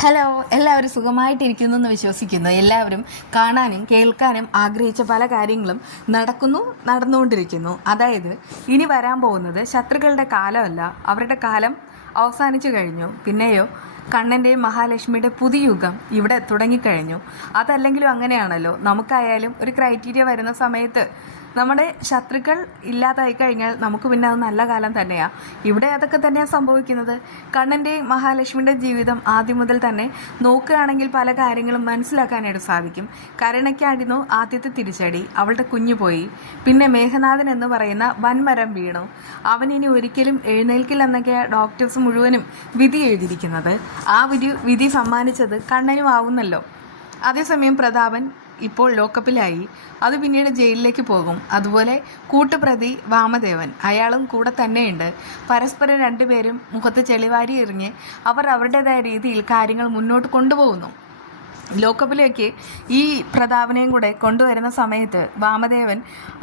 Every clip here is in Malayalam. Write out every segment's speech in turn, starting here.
ഹലോ, എല്ലാവരും സുഖമായിട്ടിരിക്കുന്നു എന്ന് വിശ്വസിക്കുന്നു. എല്ലാവരും കാണാനും കേൾക്കാനും ആഗ്രഹിച്ച പല കാര്യങ്ങളും നടന്നുകൊണ്ടിരിക്കുന്നു. അതായത് ഇനി വരാൻ പോകുന്നത് ശത്രുക്കളുടെ കാലമല്ല, അവരുടെ കാലം അവസാനിച്ചു കഴിഞ്ഞു. പിന്നെയോ കണ്ണൻ്റെയും മഹാലക്ഷ്മിയുടെ പുതിയ യുഗം ഇവിടെ തുടങ്ങിക്കഴിഞ്ഞു. അതല്ലെങ്കിലും അങ്ങനെയാണല്ലോ, നമുക്കായാലും ഒരു ക്രൈറ്റീരിയ വരുന്ന സമയത്ത് നമ്മുടെ ശത്രുക്കൾ ഇല്ലാതായി കഴിഞ്ഞാൽ നമുക്ക് പിന്നെ അത് നല്ല കാലം തന്നെയാണ്. ഇവിടെ അതൊക്കെ തന്നെയാണ് സംഭവിക്കുന്നത്. കണ്ണൻ്റെയും മഹാലക്ഷ്മിയുടെ ജീവിതം ആദ്യം മുതൽ തന്നെ നോക്കുകയാണെങ്കിൽ പല കാര്യങ്ങളും മനസ്സിലാക്കാനായിട്ട് സാധിക്കും. കരുണയ്ക്കായിരുന്നു ആദ്യത്തെ തിരിച്ചടി, അവളുടെ കുഞ്ഞു പോയി. പിന്നെ മേഘനാഥൻ എന്ന് പറയുന്ന വൻമരം വീണു. അവൻ ഇനി ഒരിക്കലും എഴുന്നേൽക്കില്ലെന്നൊക്കെ ഡോക്ടേഴ്സ് മുഴുവനും വിധി എഴുതിയിരിക്കുന്നത്. ആ വിധി സമ്മാനിച്ചത് കണ്ണനും ആവുന്നല്ലോ. അതേസമയം പ്രതാപൻ ഇപ്പോൾ ലോക്കപ്പിലായി. അത് പിന്നീട് ജയിലിലേക്ക് പോകും. അതുപോലെ കൂട്ടുപ്രതി വാമദേവൻ, അയാളും കൂടെ തന്നെയുണ്ട്. പരസ്പരം രണ്ടുപേരും മുഖത്ത് ചെളിവാരി എറിഞ്ഞ് അവർ അവരുടേതായ രീതിയിൽ കാര്യങ്ങൾ മുന്നോട്ട് കൊണ്ടുപോകുന്നു. ലോക്കപ്പിലേക്ക് ഈ പ്രതാപനെയും കൂടെ കൊണ്ടുവരുന്ന സമയത്ത് വാമദേവൻ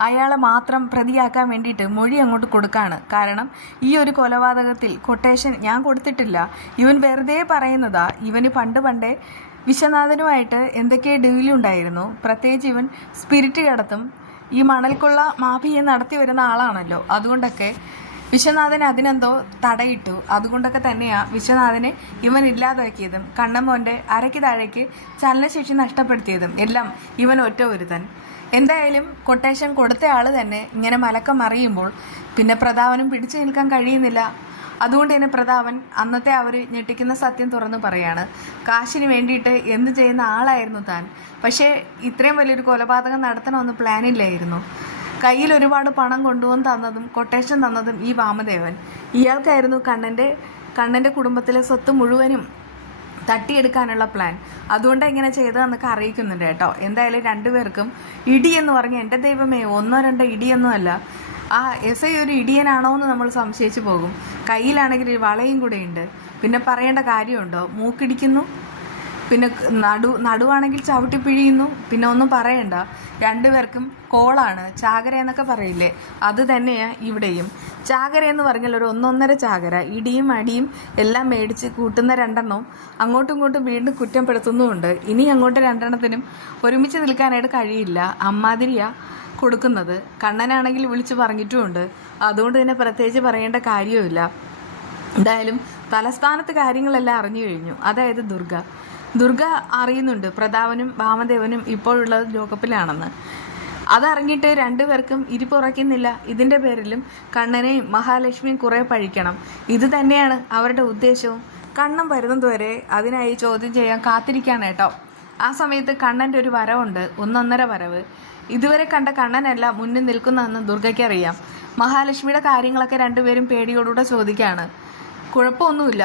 അയാളെ മാത്രം പ്രതിയാക്കാൻ വേണ്ടിയിട്ട് മൊഴി അങ്ങോട്ട് കൊടുക്കുകയാണ്. കാരണം ഈ ഒരു കൊലപാതകത്തിൽ കൊട്ടേഷൻ ഞാൻ കൊടുത്തിട്ടില്ല, ഇവൻ വെറുതെ പറയുന്നതാ. ഇവന് പണ്ടേ വിശ്വനാഥനുമായിട്ട് എന്തൊക്കെയോ ഡീലുണ്ടായിരുന്നു. പ്രത്യേകിച്ച് ഇവൻ സ്പിരിറ്റ് കടത്തും, ഈ മണൽക്കൊള്ള മാഫിയെ നടത്തി വരുന്ന ആളാണല്ലോ. അതുകൊണ്ടൊക്കെ വിശ്വനാഥൻ അതിനെന്തോ തടയിട്ടു. അതുകൊണ്ടൊക്കെ തന്നെയാണ് വിശ്വനാഥനെ ഇവൻ ഇല്ലാതാക്കിയതും കണ്ണമ്മോൻ്റെ അരയ്ക്ക് താഴേക്ക് ചലനശേഷി നഷ്ടപ്പെടുത്തിയതും എല്ലാം ഇവൻ ഒറ്റ ഒരുത്തൻ. എന്തായാലും കൊട്ടേഷൻ കൊടുത്ത ആൾ തന്നെ ഇങ്ങനെ മലക്കം മറിയുമ്പോൾ പിന്നെ പ്രതാപനും പിടിച്ചു നിൽക്കാൻ കഴിയുന്നില്ല. അതുകൊണ്ട് തന്നെ പ്രതാപൻ അന്നത്തെ അവർ ഞെട്ടിക്കുന്ന സത്യം തുറന്നു പറയാണ്. കാശിന് വേണ്ടിയിട്ട് എന്ത് ചെയ്യുന്ന ആളായിരുന്നു താൻ, പക്ഷേ ഇത്രയും വലിയൊരു കൊലപാതകം നടത്തണമെന്ന് പ്ലാനില്ലായിരുന്നു. കയ്യിൽ ഒരുപാട് പണം കൊണ്ടുവന്ന് തന്നതും കൊട്ടേഷൻ തന്നതും ഈ വാമദേവൻ. ഇയാൾക്കായിരുന്നു കണ്ണൻ്റെ കുടുംബത്തിലെ സ്വത്ത് മുഴുവനും തട്ടിയെടുക്കാനുള്ള പ്ലാൻ. അതുകൊണ്ട് ഇങ്ങനെ ചെയ്തതെന്നൊക്കെ അറിയിക്കുന്നുണ്ട് കേട്ടോ. എന്തായാലും രണ്ടുപേർക്കും ഇടിയെന്ന് പറഞ്ഞ് എൻ്റെ ദൈവമേ, ഒന്നോ രണ്ടോ ഇടിയൊന്നും അല്ല, ആ എസ് ഐ ഒരു ഇടിയനാണോ എന്ന് നമ്മൾ സംശയിച്ചു പോകും. കയ്യിലാണെങ്കിൽ ഒരു വളയും കൂടെ ഉണ്ട്. പിന്നെ പറയേണ്ട കാര്യമുണ്ടോ, മൂക്കിടിക്കുന്നു, പിന്നെ നടുവാണെങ്കിൽ ചവിട്ടി പിഴിയുന്നു, പിന്നെ ഒന്നും പറയണ്ട. രണ്ടുപേർക്കും കോളാണ്, ചാകര എന്നൊക്കെ പറയില്ലേ, അത് തന്നെയാണ് ഇവിടെയും. ചാകര എന്ന് പറഞ്ഞാൽ ഒരു ഒന്നൊന്നര ചാകര. ഇടിയും അടിയും എല്ലാം മേടിച്ച് കൂട്ടുന്ന രണ്ടെണ്ണവും അങ്ങോട്ടും ഇങ്ങോട്ടും വീണ്ടും കുറ്റപ്പെടുത്തുന്നുമുണ്ട്. ഇനി അങ്ങോട്ട് രണ്ടെണ്ണത്തിനും ഒരുമിച്ച് നിൽക്കാനായിട്ട് കഴിയില്ല. അമ്മാതിരിയാ കൊടുക്കുന്നത്. കണ്ണനാണെങ്കിൽ വിളിച്ച് പറഞ്ഞിട്ടുമുണ്ട്. അതുകൊണ്ട് തന്നെ പ്രത്യേകിച്ച് പറയേണ്ട കാര്യവുമില്ല. എന്തായാലും തലസ്ഥാനത്ത് കാര്യങ്ങളെല്ലാം അറിഞ്ഞു കഴിഞ്ഞു. അതായത് ദുർഗ അറിയുന്നുണ്ട് പ്രതാപനും വാമദേവനും ഇപ്പോഴുള്ളത് ലോകപ്പിലാണെന്ന്. അതറിഞ്ഞിട്ട് രണ്ടുപേർക്കും ഇരിപ്പുറയ്ക്കുന്നില്ല. ഇതിൻ്റെ പേരിലും കണ്ണനെയും മഹാലക്ഷ്മിയും കുറേ പഴിക്കണം. ഇത് തന്നെയാണ് അവരുടെ ഉദ്ദേശവും. കണ്ണൻ വരുന്നതുവരെ അതിനായി ചോദ്യം ചെയ്യാൻ കാത്തിരിക്കുകയാണ് കേട്ടോ. ആ സമയത്ത് കണ്ണൻ്റെ ഒരു വരവുണ്ട്, ഒന്നൊന്നര വരവ്. ഇതുവരെ കണ്ട കണ്ണനല്ല മുന്നിൽ നിൽക്കുന്നതെന്ന് ദുർഗയ്ക്കറിയാം. മഹാലക്ഷ്മിയുടെ കാര്യങ്ങളൊക്കെ രണ്ടുപേരും പേടിയോടുകൂടെ ചോദിക്കുകയാണ്. കുഴപ്പമൊന്നുമില്ല,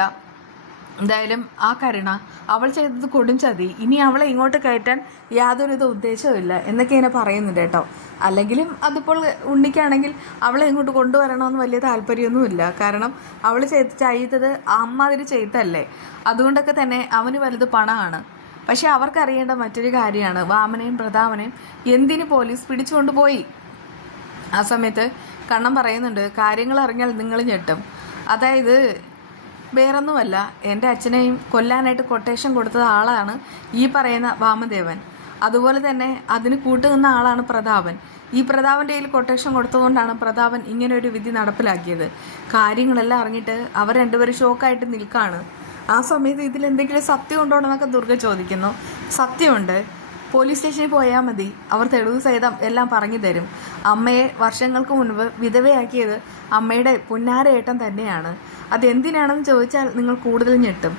എന്തായാലും ആ കരുണ അവൾ ചെയ്തത് കൊടുംചതി, ഇനി അവളെ ഇങ്ങോട്ട് കയറ്റാൻ യാതൊരുവിധ ഉദ്ദേശവുമില്ല എന്നൊക്കെ ഇങ്ങനെ പറയുന്നുണ്ട് കേട്ടോ. അല്ലെങ്കിലും അതിപ്പോൾ ഉണ്ണിക്കാണെങ്കിൽ അവളെ ഇങ്ങോട്ട് കൊണ്ടുവരണമെന്ന് വലിയ താല്പര്യമൊന്നുമില്ല. കാരണം അവൾ ചെയ്തത് അമ്മാതിരി ചെയ്തല്ലേ. അതുകൊണ്ടൊക്കെ തന്നെ അവന് വലുത് പണമാണ്. പക്ഷെ അവർക്കറിയേണ്ട മറ്റൊരു കാര്യമാണ്, വാമനെയും പ്രതാപനെയും എന്തിന് പോലീസ് പിടിച്ചുകൊണ്ട് പോയി. ആ സമയത്ത് കണ്ണൻ പറയുന്നുണ്ട്, കാര്യങ്ങൾ അറിഞ്ഞാൽ നിങ്ങൾ ഞെട്ടും. അതായത് വേറൊന്നുമല്ല, എൻ്റെ അച്ഛനെയും കൊല്ലാനായിട്ട് കൊട്ടേഷൻ കൊടുത്ത ആളാണ് ഈ പറയുന്ന വാമദേവൻ. അതുപോലെ തന്നെ അതിന് കൂട്ടുനിന്ന ആളാണ് പ്രതാപൻ. ഈ പ്രതാപൻ്റെ കയ്യിൽ കൊട്ടേഷൻ കൊടുത്തുകൊണ്ടാണ് പ്രതാപൻ ഇങ്ങനെ ഒരു വിധി നടപ്പിലാക്കിയത്. കാര്യങ്ങളെല്ലാം അറിഞ്ഞിട്ട് അവർ രണ്ടുപേരും ഷോക്കായിട്ട് നിൽക്കുകയാണ്. ആ സമയത്ത് ഇതിലെന്തെങ്കിലും സത്യം ഉണ്ടോ എന്നൊക്കെ ദുർഗ ചോദിക്കുന്നു. സത്യമുണ്ട്, പോലീസ് സ്റ്റേഷനിൽ പോയാൽ മതി, അവർ തെളിവ് സഹിതം എല്ലാം പറഞ്ഞു തരും. അമ്മയെ വർഷങ്ങൾക്ക് മുൻപ് വിധവയാക്കിയത് അമ്മയുടെ പുന്നാരയേട്ടൻ തന്നെയാണ്. അതെന്തിനാണെന്ന് ചോദിച്ചാൽ നിങ്ങൾ കൂടുതൽ ഞെട്ടും.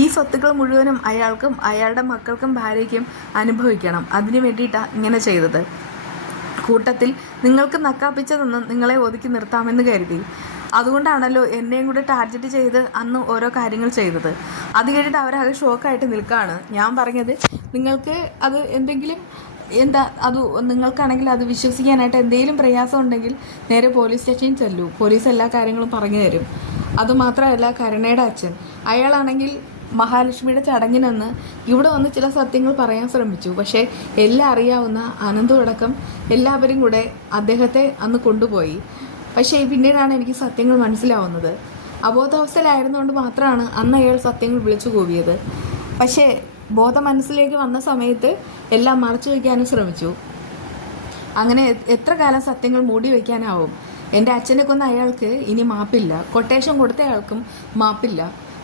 ഈ സ്വത്തുക്കൾ മുഴുവനും അയാൾക്കും അയാളുടെ മക്കൾക്കും ഭാര്യയ്ക്കും അനുഭവിക്കണം. അതിനു വേണ്ടിയിട്ടാണ് ഇങ്ങനെ ചെയ്തത്. കൂട്ടത്തിൽ നിങ്ങൾക്ക് നക്കാപ്പിച്ചതൊന്നും നിങ്ങളെ ഒതുക്കി നിർത്താമെന്ന് കരുതി. അതുകൊണ്ടാണല്ലോ എന്നെയും കൂടെ ടാർഗറ്റ് ചെയ്ത് അന്ന് ഓരോ കാര്യങ്ങൾ ചെയ്തത്. അത് കഴിഞ്ഞിട്ട് അവരത് ഷോക്കായിട്ട് നിൽക്കുകയാണ്. ഞാൻ പറഞ്ഞത് നിങ്ങൾക്ക് അത് എന്തെങ്കിലും അത് നിങ്ങൾക്കാണെങ്കിൽ അത് വിശ്വസിക്കാനായിട്ട് എന്തെങ്കിലും പ്രയാസം ഉണ്ടെങ്കിൽ നേരെ പോലീസ് സ്റ്റേഷനിൽ ചെല്ലൂ, പോലീസ് എല്ലാ കാര്യങ്ങളും പറഞ്ഞു തരും. അതുമാത്രമല്ല, കരുണയുടെ അച്ഛൻ അയാളാണെങ്കിൽ മഹാലക്ഷ്മിയുടെ ചടങ്ങിനന്ന് ഇവിടെ വന്ന് ചില സത്യങ്ങൾ പറയാൻ ശ്രമിച്ചു. പക്ഷേ എല്ലാം അറിയാവുന്ന അനന്തമടക്കം എല്ലാവരും കൂടെ അദ്ദേഹത്തെ അന്ന് കൊണ്ടുപോയി. പക്ഷേ പിന്നീടാണ് എനിക്ക് സത്യങ്ങൾ മനസ്സിലാവുന്നത്. അബോധാവസ്ഥയിലായിരുന്നുകൊണ്ട് മാത്രമാണ് അന്ന് അയാൾ സത്യങ്ങൾ വിളിച്ചു കൂവിയത്. പക്ഷേ ബോധം മനസ്സിലേക്ക് വന്ന സമയത്ത് എല്ലാം മറച്ചു വയ്ക്കാനും ശ്രമിച്ചു. അങ്ങനെ എത്ര കാലം സത്യങ്ങൾ മൂടി വയ്ക്കാനാവും? എൻ്റെ അച്ഛനെ കൊന്ന അയാൾക്ക് ഇനി മാപ്പില്ല, കൊട്ടേഷൻ കൊടുത്ത അയാൾക്കും മാപ്പില്ല.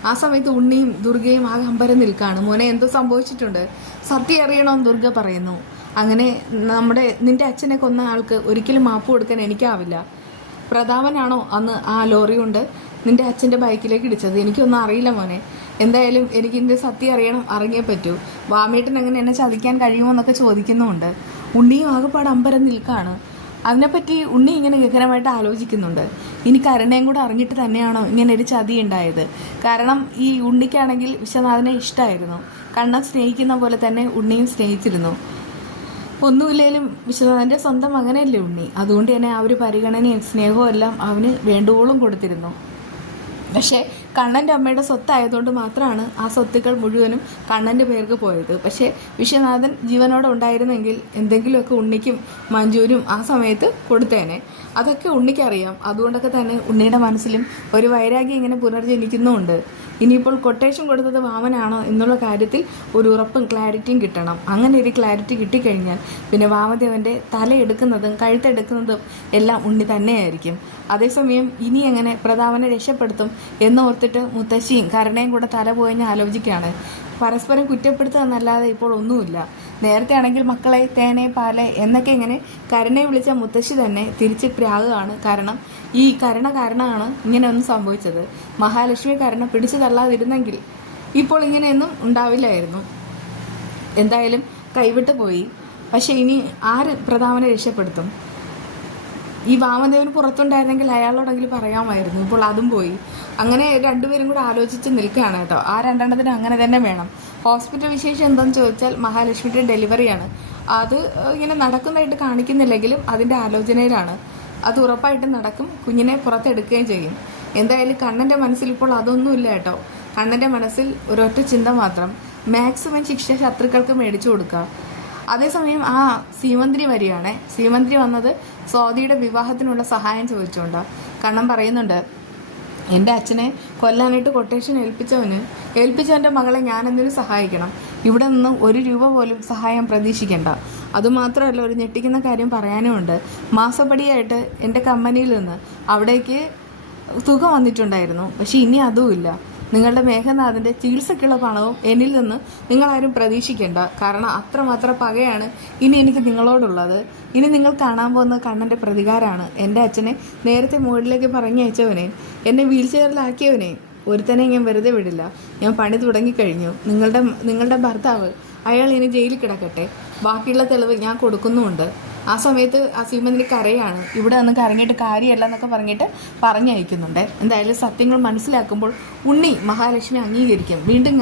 ആ സമയത്ത് ഉണ്ണിയും ദുർഗയും ആകെ അമ്പരം നിൽക്കാണ്. മോനെ എന്തോ സംഭവിച്ചിട്ടുണ്ട്, സത്യം അറിയണമെന്ന് ദുർഗ പറയുന്നു. അങ്ങനെ നിന്റെ അച്ഛനെ കൊന്ന ആൾക്ക് ഒരിക്കലും മാപ്പ് കൊടുക്കാൻ എനിക്കാവില്ല. പ്രതാപനാണോ അന്ന് ആ ലോറി കൊണ്ട് നിന്റെ അച്ഛൻ്റെ ബൈക്കിലേക്ക് ഇടിച്ചത്? എനിക്കൊന്നും അറിയില്ല മോനെ. എന്തായാലും എനിക്ക് ഇതിൻ്റെ സത്യം അറിയണം, അറിഞ്ഞേ പറ്റൂ. വാമേട്ടൻ എങ്ങനെ എന്നെ ചതിക്കാൻ കഴിയുമോ എന്നൊക്കെ ചോദിക്കുന്നുമുണ്ട്. ഉണ്ണിയും ആകെപ്പാട് അമ്പരം നിൽക്കാണ്. അതിനെപ്പറ്റി ഉണ്ണി ഇങ്ങനെ ഗഹനമായിട്ട് ആലോചിക്കുന്നുണ്ട്. ഇനി കരുണയും കൂടെ അറിഞ്ഞിട്ട് തന്നെയാണോ ഇങ്ങനെ ഒരു ചതി ഉണ്ടായത്? കാരണം ഈ ഉണ്ണിക്കാണെങ്കിൽ വിശ്വനാഥനെ ഇഷ്ടമായിരുന്നു. കണ്ണൻ സ്നേഹിക്കുന്ന പോലെ തന്നെ ഉണ്ണിയും സ്നേഹിച്ചിരുന്നു. ഒന്നുമില്ലേലും വിശ്വനാഥൻ്റെ സ്വന്തം മകനല്ലേ ഉണ്ണി. അതുകൊണ്ട് തന്നെ ആ ഒരു പരിഗണനയും സ്നേഹവും എല്ലാം അവന് വേണ്ടുവോളം കൊടുത്തിരുന്നു. പക്ഷേ കണ്ണൻ്റെ അമ്മയുടെ സ്വത്തായതുകൊണ്ട് മാത്രമാണ് ആ സ്വത്തുക്കൾ മുഴുവനും കണ്ണൻ്റെ പേർക്ക് പോയത്. പക്ഷേ വിശ്വനാഥൻ ജീവനോടെ ഉണ്ടായിരുന്നെങ്കിൽ എന്തെങ്കിലുമൊക്കെ ഉണ്ണിക്കും മഞ്ജുവിനും ആ സമയത്ത് കൊടുത്തേനെ. അതൊക്കെ ഉണ്ണിക്കറിയാം. അതുകൊണ്ടൊക്കെ തന്നെ ഉണ്ണിയുടെ മനസ്സിലും ഒരു വൈരാഗ്യം ഇങ്ങനെ പുനർജനിക്കുന്നുമുണ്ട്. ഇനിയിപ്പോൾ കൊട്ടേഷൻ കൊടുത്തത് വാമനാണോ എന്നുള്ള കാര്യത്തിൽ ഒരു ഉറപ്പും ക്ലാരിറ്റിയും കിട്ടണം. അങ്ങനെ ഒരു ക്ലാരിറ്റി കിട്ടിക്കഴിഞ്ഞാൽ പിന്നെ വാമദേവൻ്റെ തലയെടുക്കുന്നതും കഴുത്തെടുക്കുന്നതും എല്ലാം ഉണ്ണി തന്നെയായിരിക്കും. അതേസമയം ഇനി എങ്ങനെ പ്രതാപനെ രക്ഷപ്പെടുത്തും എന്നോർത്തിട്ട് മുത്തശ്ശിയും കരുണയും കൂടെ തല പോയഞ്ഞ് ആലോചിക്കുകയാണ്. പരസ്പരം കുറ്റപ്പെടുത്തുക എന്നല്ലാതെ ഇപ്പോൾ ഒന്നുമില്ല. നേരത്തെ ആണെങ്കിൽ മക്കളെ തേനെ പാലെ എന്നൊക്കെ ഇങ്ങനെ കരുണയെ വിളിച്ച മുത്തശ്ശി തന്നെ തിരിച്ച് പ്രാകുകയാണ്. കാരണം ഈ കരുണ കാരണമാണ് ഇങ്ങനെയൊന്നും സംഭവിച്ചത്. മഹാലക്ഷ്മി കരുണ പിടിച്ചു തള്ളാതിരുന്നെങ്കിൽ ഇപ്പോൾ ഇങ്ങനെയൊന്നും ഉണ്ടാവില്ലായിരുന്നു. എന്തായാലും കൈവിട്ട് പോയി. പക്ഷെ ഇനി ആര് പ്രതാപനെ രക്ഷപ്പെടുത്തും? ഈ വാമദേവൻ പുറത്തുണ്ടായിരുന്നെങ്കിൽ അയാളോടെങ്കിലും പറയാമായിരുന്നു. ഇപ്പോൾ അതും പോയി. അങ്ങനെ രണ്ടുപേരും കൂടെ ആലോചിച്ച് നിൽക്കുകയാണ് കേട്ടോ. ആ രണ്ടെണ്ണത്തിന് അങ്ങനെ തന്നെ വേണം. ഹോസ്പിറ്റൽ വിശേഷം എന്താണെന്ന് ചോദിച്ചാൽ മഹാലക്ഷ്മിയുടെ ഡെലിവറിയാണ്. അത് ഇങ്ങനെ നടക്കുന്നതായിട്ട് കാണിക്കുന്നില്ലെങ്കിലും അതിൻ്റെ ആലോചനയിലാണ്. അത് ഉറപ്പായിട്ടും നടക്കും. കുഞ്ഞിനെ പുറത്തെടുക്കുകയും ചെയ്യും. എന്തായാലും കണ്ണൻ്റെ മനസ്സിൽ ഇപ്പോൾ അതൊന്നുമില്ല കേട്ടോ. കണ്ണൻ്റെ മനസ്സിൽ ഒരൊറ്റ ചിന്ത മാത്രം, മാക്സിമം ശിക്ഷ ശത്രുക്കൾക്ക് മേടിച്ചു കൊടുക്കുക. അതേസമയം ആ സീമന്തിരി വരികയാണ്. സീമന്തിരി വന്നത് സ്വാതിയുടെ വിവാഹത്തിനുള്ള സഹായം ചോദിച്ചുകൊണ്ട്. കണ്ണൻ പറയുന്നുണ്ട്, എൻ്റെ അച്ഛനെ കൊല്ലാനായിട്ട് കൊട്ടേഷൻ ഏൽപ്പിച്ചവൻ്റെ മകളെ ഞാനെന്തിനും സഹായിക്കണം. ഇവിടെ നിന്നും 1 രൂപ പോലും സഹായം പ്രതീക്ഷിക്കേണ്ട. അതുമാത്രമല്ല, ഒരു ഞെട്ടിക്കുന്ന കാര്യം പറയാനുമുണ്ട്. മാസപ്പടിയായിട്ട് എൻ്റെ കമ്പനിയിൽ നിന്ന് അവിടേക്ക് തുക വന്നിട്ടുണ്ടായിരുന്നു. പക്ഷെ ഇനി അതുമില്ല. നിങ്ങളുടെ മേഘനാഥൻ്റെ ചികിത്സയ്ക്കുള്ള പണവും എന്നിൽ നിന്ന് നിങ്ങളാരും പ്രതീക്ഷിക്കേണ്ട. കാരണം അത്രമാത്രം പകയാണ് ഇനി എനിക്ക് നിങ്ങളോടുള്ളത്. ഇനി നിങ്ങൾ കാണാൻ പോകുന്ന കണ്ണൻ്റെ പ്രതികാരമാണ്. എൻ്റെ അച്ഛനെ നേരത്തെ മുകളിലേക്ക് പറഞ്ഞയച്ചവനെ, എന്നെ വീൽ ചെയറിലാക്കിയവനെ ഒരുത്തനെ ഞാൻ വെറുതെ വിടില്ല. ഞാൻ പണി തുടങ്ങിക്കഴിഞ്ഞു. നിങ്ങളുടെ ഭർത്താവ് അയാൾ ഇനി ജയിലിൽ കിടക്കട്ടെ. ബാക്കിയുള്ള തെളിവ് ഞാൻ കൊടുക്കുന്നുമുണ്ട്. ആ സമയത്ത് ആ സീമന്തിരി കരയാണ്. ഇവിടെ നിന്ന് കരങ്ങിയിട്ട് കാര്യമല്ല എന്നൊക്കെ പറഞ്ഞിട്ട് പറഞ്ഞയക്കുന്നുണ്ട്. എന്തായാലും സത്യങ്ങൾ മനസ്സിലാക്കുമ്പോൾ ഉണ്ണി മഹാലക്ഷ്മി അംഗീകരിക്കും. വീണ്ടും